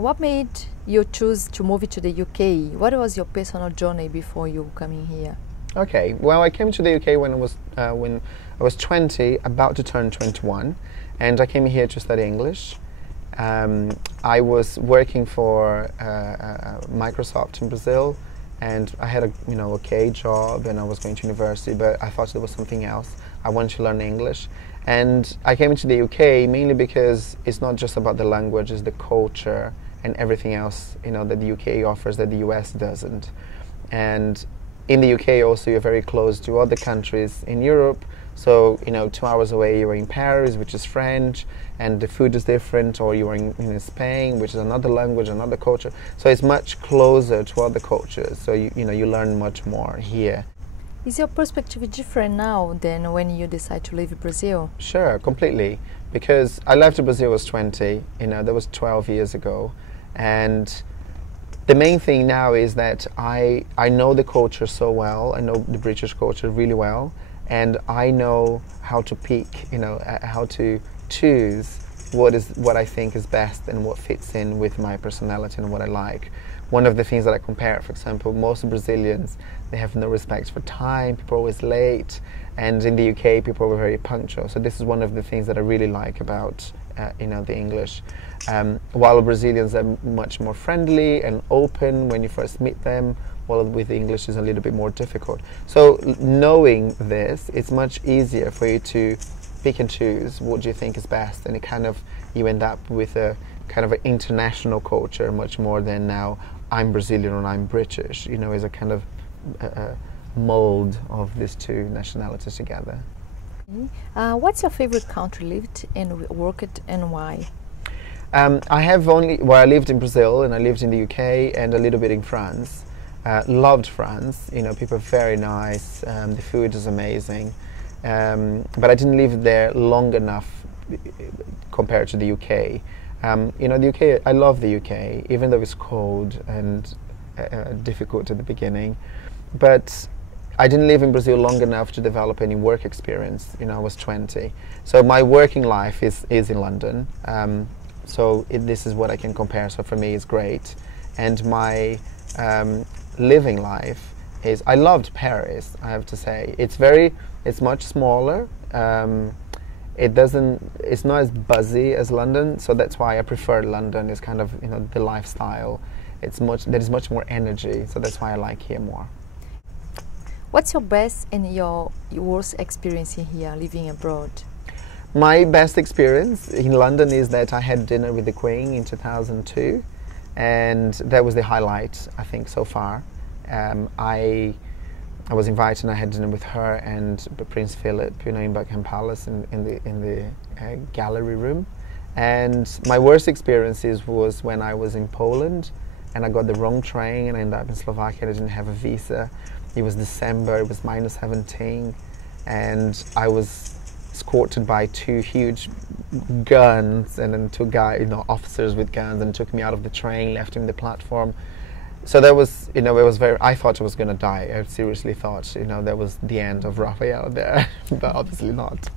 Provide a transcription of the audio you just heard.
What made you choose to move to the UK? What was your personal journey before you coming here? Okay, well, I came to the UK when I was 20, about to turn 21, and I came here to study English. I was working for Microsoft in Brazil, and I had a okay job, and I was going to university, but I thought there was something else. I wanted to learn English, and I came into the UK mainly because it's not just about the language, it's the culture and everything else that the UK offers that the US doesn't. And in the UK also you're very close to other countries in Europe, so 2 hours away you're in Paris, which is French, and the food is different, or you're in Spain, which is another language, another culture, so it's much closer to other cultures, so you learn much more here. Is your perspective different now than when you decide to leave Brazil? Sure, completely, because I left Brazil when I was 20, that was 12 years ago, and the main thing now is that I know the culture so well. I know the British culture really well, and I know how to pick, how to choose what I think is best and what fits in with my personality and what I like. One of the things that I compare, for example, most Brazilians, they have no respect for time, people are always late, and in the UK people are very punctual. So this is one of the things that I really like about the English. While Brazilians are much more friendly and open when you first meet them, while with the English is a little bit more difficult. So knowing this, it's much easier for you to pick and choose what you think is best, and you end up with a kind of an international culture much more than now I'm Brazilian or I'm British, is a kind of mold of these two nationalities together. What's your favorite country lived and worked, and why? I lived in Brazil, and I lived in the UK and a little bit in France. Loved France, people are very nice, the food is amazing, but I didn't live there long enough compared to the UK. The UK, I love the UK, even though it's cold and difficult at the beginning, but I didn't live in Brazil long enough to develop any work experience. I was 20, so my working life is in London, so this is what I can compare, so for me it's great. And my living life is, I loved Paris, I have to say. It's much smaller, it's not as buzzy as London, so that's why I prefer London. It's kind of the lifestyle, there is much more energy, so that's why I like here more. What's your best and your worst experience in here, living abroad? My best experience in London is that I had dinner with the Queen in 2002, and that was the highlight, I think, so far. I was invited and I had dinner with her and Prince Philip, in Buckingham Palace in the gallery room. And my worst experiences was when I was in Poland and I got the wrong train and I ended up in Slovakia. I didn't have a visa. It was December, it was -17, and I was escorted by two huge guns, and then two officers with guns, and took me out of the train, left me on the platform. So that was, it was I thought I was going to die. I seriously thought, that was the end of Rafael there, but obviously not.